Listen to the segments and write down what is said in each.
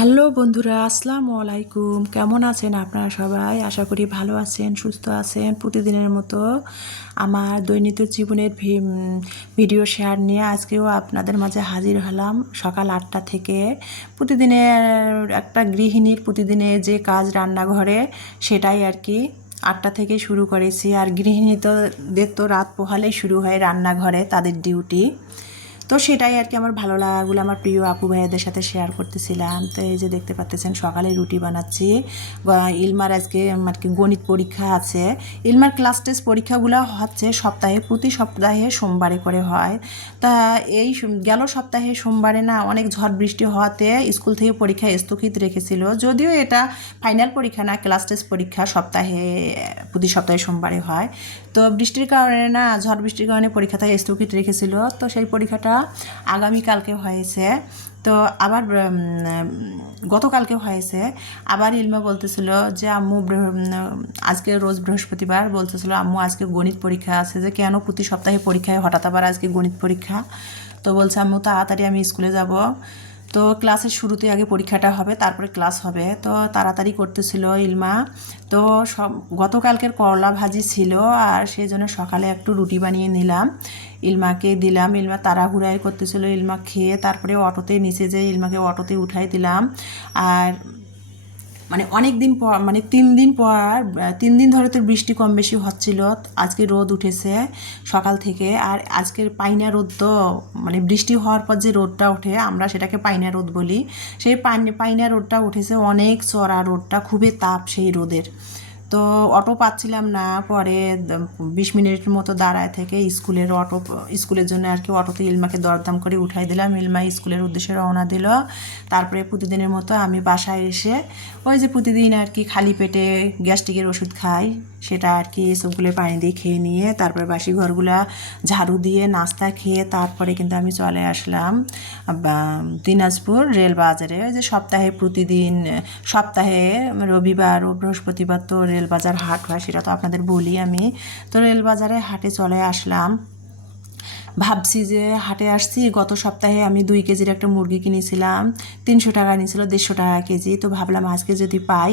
Hello বন্ধুরা, আসসালামু আলাইকুম। কেমন আছেন আপনারা সবাই? আশা করি ভালো আছেন, সুস্থ আছেন প্রতিদিনের মতো। আমার দৈনন্দিন জীবনের ভিডিও শেয়ার নিয়ে আজকেও আপনাদের মাঝে হাজির হলাম। সকাল আটটা থেকে প্রতিদিনের একটা গৃহিণীর প্রতিদিনে যে কাজ রান্নাঘরে, সেটাই আর কি। আটটা থেকে শুরু করেছি। আর গৃহিণীদের তো রাত পোহালেই শুরু হয় রান্নাঘরে, তাদের ডিউটি তো সেটাই আর কি আমার ভালো লাগাগুলো আমার প্রিয় আপু ভাইয়াদের সাথে শেয়ার করতেছিলাম। তো এই যে দেখতে পাচ্তেছেন, সকালে রুটি বানাচ্ছি। ইলমার আজকে আর কি গণিত পরীক্ষা আছে। ইলমার ক্লাস টেস্ট পরীক্ষাগুলো হচ্ছে সপ্তাহে, প্রতি সপ্তাহে সোমবারে করে হয়। তা এই গেল সপ্তাহে সোমবারে না অনেক ঝড় বৃষ্টি হওয়াতে স্কুল থেকে পরীক্ষা স্থগিত রেখেছিল। যদিও এটা ফাইনাল পরীক্ষা না ক্লাস টেস্ট পরীক্ষা সপ্তাহে, প্রতি সপ্তাহে সোমবারে হয়। তো বৃষ্টির কারণে না, ঝড় বৃষ্টির কারণে পরীক্ষাটা স্থগিত রেখেছিল। তো সেই পরীক্ষাটা আগামীকালকে হয়েছে। তো আবার গতকালকে হয়েছে। আবার ইলমা বলতেছিল যে, আম্মু আজকে রোজ বৃহস্পতিবার। বলতেছিল, আম্মু, আজকে গণিত পরীক্ষা আছে যে, কেন প্রতি সপ্তাহে পরীক্ষায় হঠাৎ আবার আজকে গণিত পরীক্ষা? তো বলছে, আম্মু, তাড়াতাড়ি আমি স্কুলে যাব। তো ক্লাসের শুরুতে আগে পরীক্ষাটা হবে, তারপরে ক্লাস হবে। তো তাড়াতাড়ি করতেছিল ইলমা। তো সব, গতকালকের করলা ভাজি ছিল আর সেই জন্য সকালে একটু রুটি বানিয়ে নিলাম। ইলমাকে দিলাম, ইলমা তাড়াহুড়াই করতেছিল, ইলমা খেয়ে তারপরে অটোতে নিচে যেয়ে ইলমাকে অটোতে উঠাই দিলাম। আর মানে অনেক দিন পর মানে তিন দিন পর তিন দিন ধরে তো বৃষ্টি কম বেশি হচ্ছিল। আজকে রোদ উঠেছে সকাল থেকে, আর আজকের পাইনা রোদ তো মানে বৃষ্টি হওয়ার পর যে রোদটা ওঠে, আমরা সেটাকে পাইনা রোদ বলি। সেই পাইন- রোদটা উঠেছে অনেক চড়া রোদটা, খুবই তাপ সেই রোদের। তো অটো পাচ্ছিলাম না। পরে বিশ মিনিটের মতো দাঁড়ায় থেকে স্কুলের অটো, স্কুলের জন্য আর কি অটোতে ইলমাকে দরদাম করে উঠাই দিলাম। ইলমা স্কুলের উদ্দেশ্যে রওনা দিল। তারপরে প্রতিদিনের মতো আমি বাসায় এসে ওই যে প্রতিদিন আর কি খালি পেটে গ্যাস্ট্রিকের ওষুধ খাই, সেটা আর কি সবগুলো পানি দিয়ে খেয়ে নিয়ে তারপরে বাসি ঘরগুলা ঝাড়ু দিয়ে নাস্তা খেয়ে তারপরে কিন্তু আমি চলে আসলাম দিনাজপুর রেল বাজারে ওই যে সপ্তাহে প্রতিদিন, সপ্তাহে রবিবার ও বৃহস্পতিবার তো রেল বাজার হাট হয় সেটা তো আপনাদের বলি আমি। তো রেলবাজারে হাটে চলে আসলাম। ভাবছি যে হাটে আসছি, গত সপ্তাহে আমি দুই কেজির একটা মুরগি কিনেছিলাম, তিনশো টাকা নিয়েছিল, দেড়শো টাকা কেজি। তো ভাবলাম আজকে যদি পাই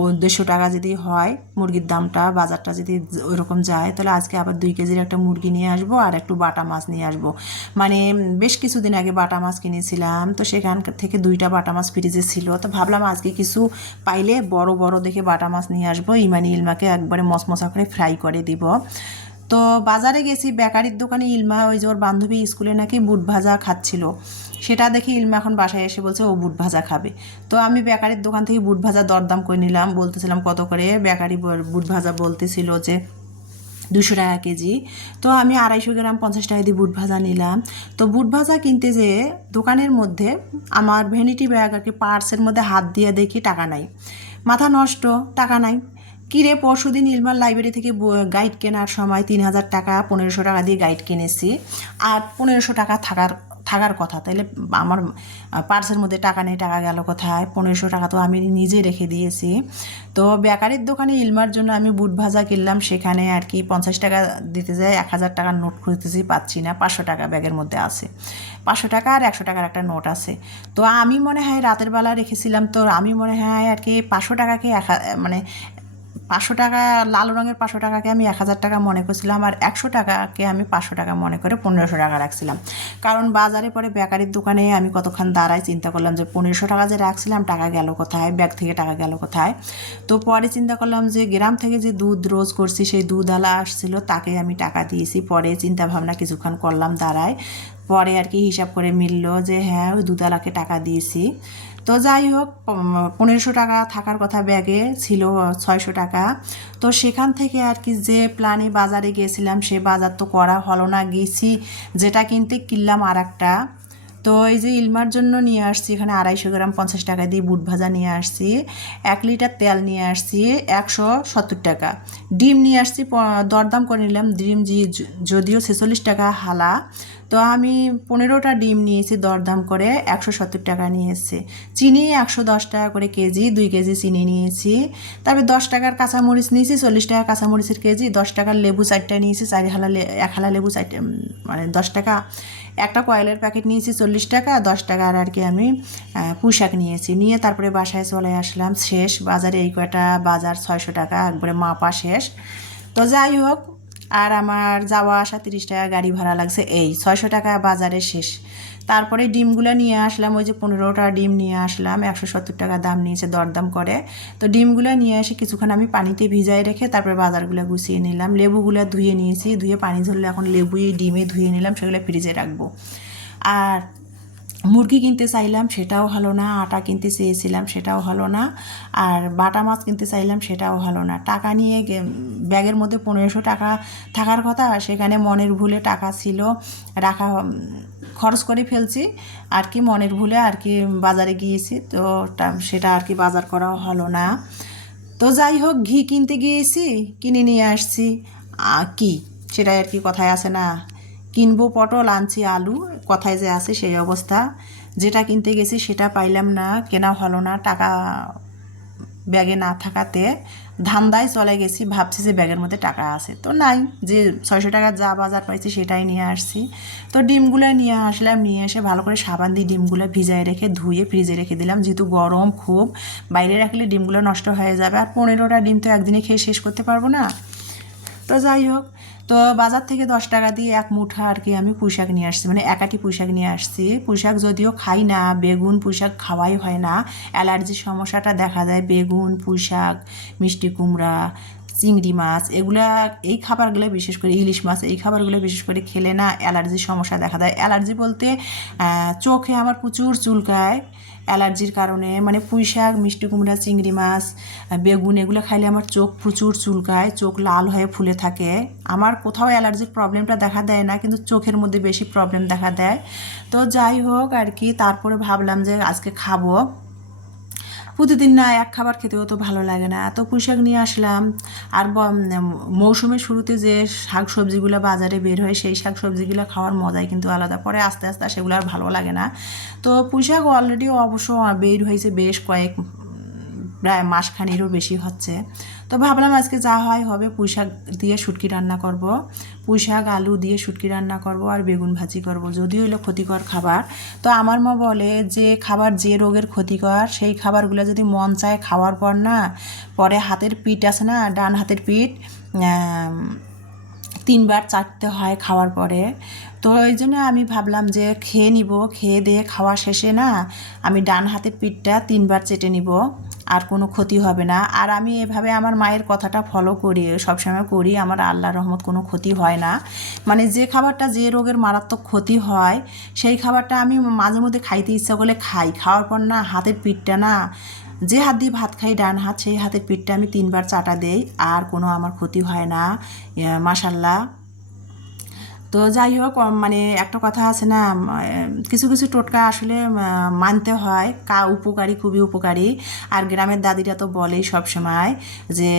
ও দেড়শো টাকা যদি হয়, মুরগির দামটা, বাজারটা যদি ওইরকম যায়, তাহলে আজকে আবার দুই কেজির একটা মুরগি নিয়ে আসব আর একটু বাটা মাছ নিয়ে আসব। মানে বেশ কিছুদিন আগে বাটা মাছ কিনেছিলাম, তো সেখান থেকে দুইটা বাটা মাছ ফ্রিজে ছিল। তো ভাবলাম আজকে কিছু পাইলে বড় বড় দেখে বাটা মাছ নিয়ে আসব। ইমানি ইলমাকে একবারে মশমশা করে ফ্রাই করে দিব। তো বাজারে গেছি, বেকারির দোকানে ইলমা, ওই যে ওর বান্ধবী স্কুলে নাকি বুট ভাজা খাচ্ছিল। সেটা দেখে ইলমা এখন বাসায় এসে বলছে, ও বুট ভাজা খাবে। তো আমি বেকারির দোকান থেকে বুট ভাজা দরদাম করে নিলাম। বলতেছিলাম, কত করে? বেকারি বুট ভাজা বলতেছিল যে, দুশো টাকা কেজি। তো আমি আড়াইশো গ্রাম পঞ্চাশ টাকা দিয়ে বুট ভাজা নিলাম। তো বুট ভাজা কিনতে যে দোকানের মধ্যে আমার ভ্যানিটি ব্যাগ আর কি পার্সের মধ্যে হাত দিয়ে দেখি টাকা নাই। মাথা নষ্ট, টাকা নাই। কিরে পরশু দিন ইলমার লাইব্রেরি থেকে গাইড কেনার সময় তিন হাজার টাকা, পনেরোশো টাকা দিয়ে গাইড কিনেছি। আর পনেরোশো টাকা থাকার থাকার কথা, তাইলে আমার পার্সের মধ্যে টাকা নেই, টাকা গেল কোথায়? পনেরোশো টাকা তো আমি নিজে রেখে দিয়েছি। তো বেকারির দোকানে ইলমার জন্য আমি বুট ভাজা কিনলাম, সেখানে আর কি পঞ্চাশ টাকা দিতে যায়, এক হাজার টাকার নোট খুঁজতেছি, পাচ্ছি না, পাঁচশো টাকা ব্যাগের মধ্যে আছে। পাঁচশো টাকা আর একশো টাকার একটা নোট আছে। তো আমি মনে হয় রাতের বেলা রেখেছিলাম, তো আমি মনে হয় আর কি পাঁচশো টাকাকে এক মানে পাঁচশো টাকা, লাল রঙের পাঁচশো টাকাকে আমি এক হাজার টাকা মনে করছিলাম আর একশো টাকাকে আমি পাঁচশো টাকা মনে করে পনেরোশো টাকা রাখছিলাম। কারণ বাজারে পরে বেকারির দোকানে আমি কতক্ষণ দাঁড়াই চিন্তা করলাম যে পনেরোশো টাকা যে রাখছিলাম, টাকা গেল কোথায়? ব্যাগ থেকে টাকা গেল কোথায়? তো পরে চিন্তা করলাম যে গ্রাম থেকে যে দুধ রোজ করছি, সেই দুধওয়ালা আসছিল, তাকে আমি টাকা দিয়েছি। পরে চিন্তা ভাবনা কিছুক্ষণ করলাম দাঁড়ায়। পরে আর কি হিসাব করে মিললো যে হ্যাঁ ওই দুতলাকে টাকা দিয়েছি। তো যাই হোক পনেরোশো টাকা থাকার কথা ব্যাগে ছিল ছয়শো টাকা। তো সেখান থেকে আর কি যে প্ল্যানে বাজারে গিয়েছিলাম, সে বাজার তো করা হলো না। গেছি, যেটা কিনতে কিনলাম আর একটা তো এই যে ইলমার জন্য নিয়ে আসছি, এখানে আড়াইশো গ্রাম পঞ্চাশ টাকা দিয়ে বুট ভাজা নিয়ে আসছি, এক লিটার তেল নিয়ে আসছি, একশো সত্তর টাকা। ডিম নিয়ে আসছি দরদাম করে নিলাম, ডিম জি যদিও ছেচল্লিশ টাকা হালা। তো আমি পনেরোটা ডিম নিয়েছি দরদাম করে, একশো সত্তর টাকা নিয়ে এসছে চিনি একশো দশ টাকা করে কেজি, দুই কেজি চিনি নিয়েছি। তারপরে দশ টাকার কাঁচামরিচ নিয়েছি, চল্লিশ টাকা কাঁচামরিচের কেজি, দশ টাকার লেবু চারটা নিয়েছি, চারি হালা এক হালা লেবু চারটে মানে দশ টাকা। একটা কয়েলের প্যাকেট নিয়েছি চল্লিশ টাকা, দশ টাকা আর কি আমি পোশাক নিয়েছি। নিয়ে তারপরে বাসায় চলে আসলাম শেষ। বাজারে এই কয়টা বাজার ছয়শো টাকা, একবারে মাপা শেষ। তো যাই হোক, আর আমার যাওয়া আসা তিরিশ টাকা গাড়ি ভাড়া লাগছে। এই ছয়শো টাকা বাজারে শেষ। তারপরে ডিমগুলো নিয়ে আসলাম, ওই যে পনেরোটা ডিম নিয়ে আসলাম, একশো সত্তর টাকা দাম নিয়েছে, দরদাম করে। তো ডিমগুলো নিয়ে এসে কিছুক্ষণ আমি পানিতে ভিজাই রেখে তারপরে বাজারগুলো গুছিয়ে নিলাম। লেবুগুলো ধুয়ে নিয়েছি, ধুয়ে পানি ধরলে এখন লেবুই ডিমে ধুয়ে নিলাম, সেগুলো ফ্রিজে রাখব। আর মুরগি কিনতে চাইলাম সেটাও হলো না, আটা কিনতে চেয়েছিলাম সেটাও হলো না, আর বাটা মাছ কিনতে চাইলাম সেটাও হলো না। টাকা নিয়ে ব্যাগের মধ্যে পনেরোশো টাকা থাকার কথা সেখানে মনের ভুলে টাকা ছিল, রাখা খরচ করে ফেলছি, আর কি মনের ভুলে আর কি বাজারে গিয়েছি, তো সেটা আর কি বাজার করাও হলো না। তো যাই হোক, ঘি কিনতে গিয়েছি, কিনে নিয়ে আসছি কি? সেটাই আর কি কথায় আছে না। কিনবো পটল, আনছি আলু, কথায় যে আছে সেই অবস্থা। যেটা কিনতে গেছি সেটা পাইলাম না, কেনা হলো না, টাকা ব্যাগে না থাকাতে। ধান্দায় চলে গেছি, ভাবছি যে ব্যাগের মধ্যে টাকা আছে। তো নাই, যে ছয়শো টাকা যা বাজার পাইছি সেটাই নিয়ে আসছি। তো ডিমগুলো নিয়ে আসলাম, নিয়ে এসে ভালো করে সাবান দিয়ে ডিমগুলো ভিজায় রেখে ধুয়ে ফ্রিজে রেখে দিলাম। যেহেতু গরম খুব, বাইরে রাখলে ডিমগুলো নষ্ট হয়ে যাবে। আর পনেরোটা ডিম তো একদিনে খেয়ে শেষ করতে পারব না। তো যাই হোক তো বাজার থেকে দশ টাকা দিয়ে এক মুঠা আর কি আমি পুঁইশাক নিয়ে আসছি। মানে একাটি পোশাক নিয়ে আসছি। পুঁইশাক যদিও খাই না, বেগুন পুঁইশাক খাওয়াই হয় না। অ্যালার্জির সমস্যাটা দেখা যায় বেগুন, পুঁইশাক, মিষ্টি কুমড়া চিংড়ি মাছ, এগুলা, এই খাবারগুলো বিশেষ করে ইলিশ মাছ, এই খাবারগুলো বিশেষ করে খেলে না অ্যালার্জির সমস্যা দেখা দেয়। অ্যালার্জি বলতে চোখে আমার প্রচুর চুলকায়, অ্যালার্জির কারণে মানে পুঁই শাক মিষ্টি কুমড়া, চিংড়ি মাছ, বেগুন, এগুলো খাইলে আমার চোখ প্রচুর চুলকায়, চোখ লাল হয়ে ফুলে থাকে। আমার কোথাও অ্যালার্জির প্রবলেমটা দেখা দেয় না, কিন্তু চোখের মধ্যে বেশি প্রবলেম দেখা দেয়। তো যাই হোক আর কি, তারপরে ভাবলাম যে আজকে খাব। প্রতিদিন না এক খাবার খেতেও তো ভালো লাগে না। তো পুঁশাক নিয়ে আসলাম, আর মৌসুমের শুরুতে যে শাক সবজিগুলো বাজারে বের হয়, সেই শাক সবজিগুলো খাওয়ার মজাই কিন্তু আলাদা। পরে আস্তে আস্তে সেগুলো আর ভালো লাগে না। তো পুঁইশাক অলরেডি অবশ্য বের হয়েছে বেশ কয়েক প্রায় মাসখানেরও বেশি হচ্ছে। তো ভাবলাম আজকে যা হয় হবে পুঁই শাক দিয়ে শুটকি রান্না করব। পুঁই শাক, আলু দিয়ে শুটকি রান্না করব আর বেগুন ভাজি করব। যদিও হলো ক্ষতিকর খাবার। তো আমার মা বলে যে খাবার যে রোগের ক্ষতিকর, সেই খাবারগুলো যদি মন চায় খাওয়ার পর না, পরে হাতের পিঠ আছে না, ডান হাতের পিঠ তিনবার চাটতে হয় খাওয়ার পরে। তো এই জন্য আমি ভাবলাম যে খেয়ে নিব, খেয়ে দিয়ে খাওয়া শেষে না, আমি ডান হাতের পিঠটা তিনবার চেটে নিব। আর কোনো ক্ষতি হবে না। আর আমি এভাবে আমার মায়ের কথাটা ফলো করি, সবসময় করি, আমার আল্লাহ রহমত কোনো ক্ষতি হয় না। মানে যে খাবারটা যে রোগের মারাত্মক ক্ষতি হয়, সেই খাবারটা আমি মাঝে মধ্যে খাইতে ইচ্ছা করলে খাই। খাওয়ার পর না হাতের পিঠটা না, যে হাত দিয়ে ভাত খাই, ডান হাত, সেই হাতের পিঠটা আমি তিনবার চাটা দেই, আর কোনো আমার ক্ষতি হয় না। মাশাল্লাহ। তো যাই হোক মানে একটা কথা আছে না কিছু কিছু টোটকা আসলে মানতে হয়। কা, উপকারী খুবই উপকারী। আর গ্রামের দাদিরা তো বলেই সব সময় যে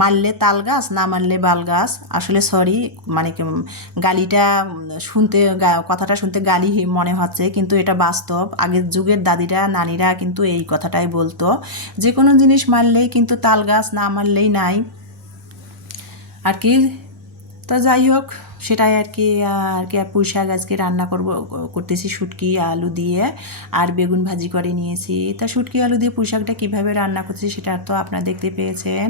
মারলে তাল গাছ, না মারলে বাল গাছ। আসলে সরি মানে গালিটা শুনতে কথাটা শুনতে গালি মনে হচ্ছে, কিন্তু এটা বাস্তব। আগের যুগের দাদিরা, নানিরা কিন্তু এই কথাটাই বলতো। যে কোনো জিনিস মারলেই কিন্তু তাল গাছ না মারলেই নাই। আর কি? তো যাই হোক সেটাই আর কি আর কি পুঁই শাক আজকে রান্না করব, করতেছি শুটকি, আলু দিয়ে, আর বেগুন ভাজি করে নিয়েছি। তা শুটকি, আলু দিয়ে পুঁই শাকটা কীভাবে রান্না করছি সেটা তো আপনারা দেখতে পেয়েছেন।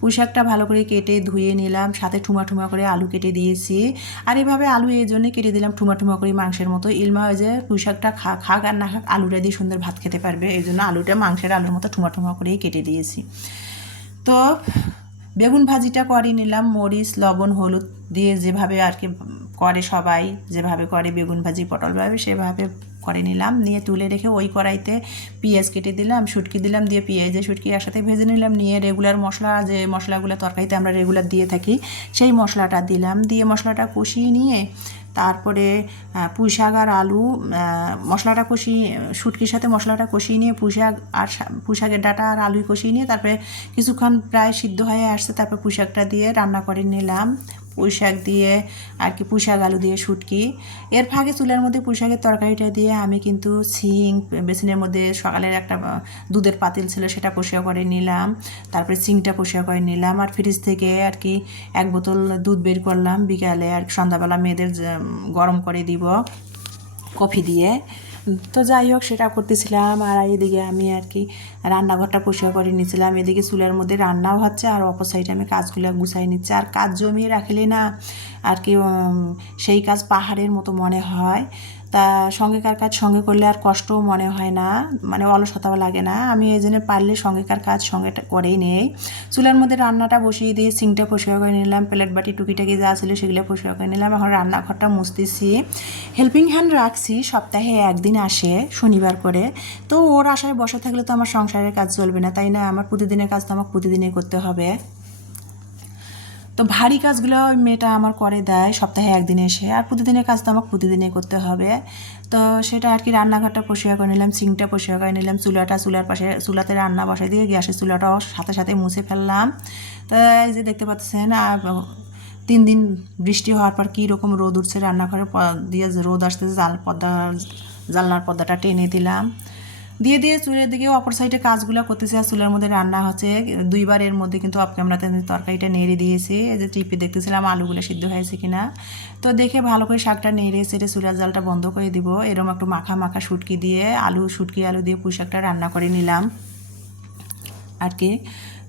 পুঁই শাকটা ভালো করে কেটে ধুয়ে নিলাম, সাথে ঠুমা ঠুমা করে আলু কেটে দিয়েছি। আর এভাবে আলু এই জন্যে কেটে দিলাম, ঠুমা ঠুমা করে মাংসের মতো। ইলমা হয় যে পুঁই শাকটা খা, খাক আর না খাক, আলুটা দিয়ে সুন্দর ভাত খেতে পারবে, এই জন্য আলুটা মাংসের আলুর মতো ঠুমা ঠুমা করেই কেটে দিয়েছি। তো বেগুন ভাজিটা করে নিলাম, মরিচ, লবণ, হলুদ দিয়ে যেভাবে আর কি করে সবাই, যেভাবে করে বেগুন ভাজি, পটল ভাবে সেভাবে করে নিলাম। নিয়ে তুলে রেখে ওই কড়াইতে পেঁয়াজ কেটে দিলাম, শুটকি দিলাম দিয়ে পেঁয়াজে শুটকি একসাথে ভেজে নিলাম। নিয়ে রেগুলার মশলা, যে মশলাগুলো তরকারিতে আমরা রেগুলার দিয়ে থাকি, সেই মশলাটা দিলাম। দিয়ে মশলাটা কষিয়ে নিয়ে তারপরে পুঁই শাক আর আলু মশলাটা কষিয়ে, শুটকির সাথে মশলাটা কষিয়ে নিয়ে পুঁই শাক আর পুঁই শাকের ডাটা আর আলু কষিয়ে নিয়ে তারপরে কিছুক্ষণ প্রায় সিদ্ধ হয়ে আসছে, তারপরে পুঁই শাকটা দিয়ে রান্না করে নিলাম। পুঁই শাক দিয়ে আর কি পুঁই শাক, আলু দিয়ে শুটকি। এর ফাঁকে চুলের মধ্যে পুঁই শাকের তরকারিটা দিয়ে আমি কিন্তু সিং বেসিনের মধ্যে সকালের একটা দুধের পাতিল ছিল সেটা পরিষ্কার করে নিলাম। তারপরে সিংটা পরিষ্কার করে নিলাম আর ফ্রিজ থেকে আর কি এক বোতল দুধ বের করলাম। বিকালে আর সন্ধ্যাবেলা মেয়েদের গরম করে দিব কফি দিয়ে। তো যাই হোক, সেটা করতেছিলাম আর এদিকে আমি আর কি রান্নাঘরটা পরিষ্কার করে নিয়েছিলাম। এদিকে চুলের মধ্যে রান্নাও হচ্ছে আর অপর সাইডে আমি কাজগুলো গুছাই নিচ্ছি। আর কাজ জমিয়ে রাখলে না আর কি সেই কাজ পাহাড়ের মতো মনে হয়। তা সঙ্গেকার কাজ সঙ্গে করলে আর কষ্টও মনে হয় না মানে অলসতাও লাগে না। আমি এই জন্য পারলে সঙ্গেকার কাজ সঙ্গে করেই নেই। চুলার মধ্যে রান্নাটা বসিয়ে দিয়ে সিংটা পরিষ্কার করে নিলাম, প্লেট বাটি টুকিটাকি যা ছিল সেগুলো পরিষ্কার করে নিলাম। এখন রান্নাঘরটা মুছতেছি। হেল্পিং হ্যান্ড রাখছি, সপ্তাহে একদিন আসে শনিবার করে। তো ওর আশায় বসে থাকলে তো আমার সংসারের কাজ চলবে না, তাই না? আমার প্রতিদিনের কাজ তো আমাকে প্রতিদিনই করতে হবে। তো ভারী কাজগুলো ওই মেয়েটা আমার করে দেয়, সপ্তাহে একদিন এসে। আর প্রতিদিনের কাজ তো আমাকে প্রতিদিনই করতে হবে। তো সেটা আর কি রান্নাঘরটা পরিষ্কার করে নিলাম সিংটা পরিষ্কার করে নিলাম, চুলাটা চুলার পাশে, চুলাতে রান্না বসাই দিয়ে গ্যাসের চুলাটাও সাথে সাথে মুছে ফেললাম। তো এই যে দেখতে পাচ্ছেন তিন দিন বৃষ্টি হওয়ার পর কী রকম রোদ উঠছে রান্নাঘরে দিয়ে রোদ আসতেছে, জাল পর্দা জানলার পর্দাটা টেনে দিলাম। দিয়ে দিয়ে চুলের দিকে অপর সাইডে কাজগুলো করতেছে আর চুলের মধ্যে রান্না হচ্ছে। দুইবার এর মধ্যে কিন্তু অফ ক্যামেরাতে আমি তরকারিটা নেড়ে দিয়েছি। যে টিপে দেখতেছিলাম আলুগুলো সিদ্ধ হয়েছে কিনা। তো দেখে ভালো করে শাকটা নেড়ে সেটে চুলার জালটা বন্ধ করে দিব। এরকম একটু মাখা মাখা শুটকি দিয়ে আলু, শুটকি আলু দিয়ে পুঁই শাকটা রান্না করে নিলাম। আর কি।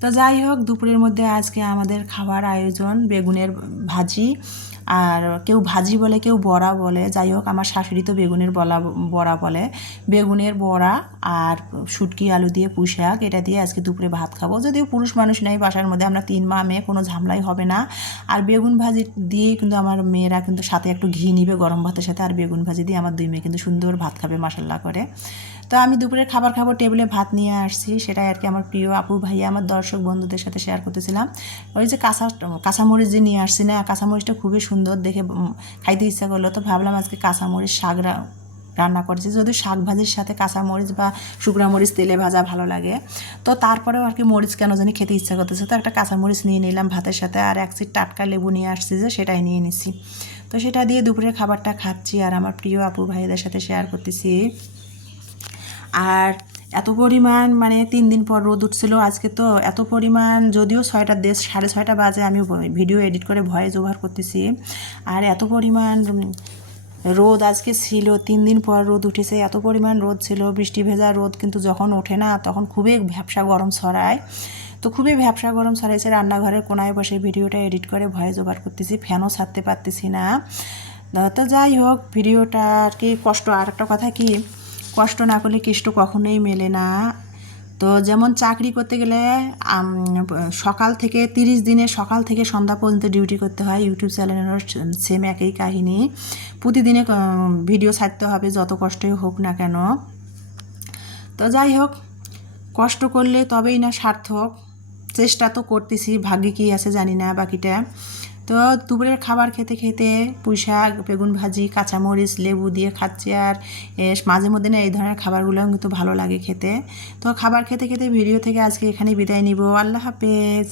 তো যাই হোক, দুপুরের মধ্যে আজকে আমাদের খাবার আয়োজন বেগুনের ভাজি। আর কেউ ভাজি বলে, কেউ বড়া বলে, যাই হোক, আমার শাশুড়ি তো বেগুনের বলা, বড়া বলে। বেগুনের বড়া আর শুটকি, আলু দিয়ে পুঁই শাক, এটা দিয়ে আজকে দুপুরে ভাত খাব। যদিও পুরুষ মানুষ নাই বাসার মধ্যে, আমরা তিন মা, মেয়ে, কোনো ঝামেলাই হবে না। আর বেগুন ভাজি দিয়ে কিন্তু আমার মেয়েরা কিন্তু সাথে একটু ঘি নিবে গরম ভাতের সাথে, আর বেগুন ভাজি দিয়ে আমার দুই মেয়ে কিন্তু সুন্দর ভাত খাবে মাসাল্লা করে। তো আমি দুপুরের খাবার খাব, টেবিলে ভাত নিয়ে আসছি। সেটাই আর কি আমার প্রিয় আপু ভাইয়া, আমার দর্শক বন্ধুদের সাথে শেয়ার করতেছিলাম। ওই যে কাঁচা, কাঁচামরিচ যে নিয়ে আসছি না, কাঁচামরিচটা খুবই সুন্দর দেখে খাইতে ইচ্ছা করল, তো ভাবলাম আজকে কাঁচামরিচ শাক রান্না করেছি। যদিও শাক ভাজির সাথে কাঁচামরিচ বা শুকনা মরিচ তেলে ভাজা ভালো লাগে। তো তারপরেও আর কি মরিচ কেন জানি খেতে ইচ্ছা করতেছে। তো একটা কাঁচামরিচ নিয়ে নিলাম ভাতের সাথে, আর এক সিট টাটকা লেবু নিয়ে আসছি যে সেটাই নিয়ে নিছি। তো সেটা দিয়ে দুপুরের খাবারটা খাচ্ছি, আর আমার প্রিয় আপু ভাইদের সাথে শেয়ার করতেছি। আর এত পরিমাণ মানে তিন দিন পর রোদ উঠছিল, আজকে তো এত পরিমাণ, যদিও ছয়টা দেশ, সাড়ে ছয়টা বাজে, আমি ভিডিও এডিট করে ভয়েস ওভার করতেছি। আর এত পরিমাণ রোদ আজকে ছিল, তিন দিন পর রোদ উঠেছে, এত পরিমাণ রোদ ছিল, বৃষ্টি ভেজা রোদ কিন্তু যখন ওঠে না, তখন খুবই ভ্যাবসা গরম ছড়ায়। তো খুবই ভ্যাবসা গরম ছড়াইছে, রান্নাঘরের কোনায় বসে ভিডিওটা এডিট করে ভয়েস ওভার করতেছি ফ্যানও ছাড়তে পারতেছি না। তো যাই হোক ভিডিওটা আর কি কষ্ট? আর একটা কথা কি কষ্ট না করলে কেষ্ট কখনোই মেলে না। তো যেমন চাকরি করতে গেলে সকাল থেকে তিরিশ দিনে সকাল থেকে সন্ধ্যা পর্যন্ত ডিউটি করতে হয়। ইউটিউব চ্যানেলেরও সেম একই কাহিনী। প্রতিদিনে ভিডিও ছাড়তে হবে, যত কষ্টই হোক না কেন। তো যাই হোক, কষ্ট করলে তবেই না সার্থক। চেষ্টা তো করতেছি, ভাগ্যে কী আছে জানি না বাকিটা। তো দুপুরের খাবার খেতে খেতে পুঁই শাক বেগুন ভাজি, কাঁচামরিচ, লেবু দিয়ে খাচ্ছি আর মাঝে মধ্যে না এই ধরনের খাবারগুলো কিন্তু ভালো লাগে খেতে। তো খাবার খেতে খেতে ভিডিও থেকে আজকে এখানে বিদায় নিব। আল্লাহ হাফেজ।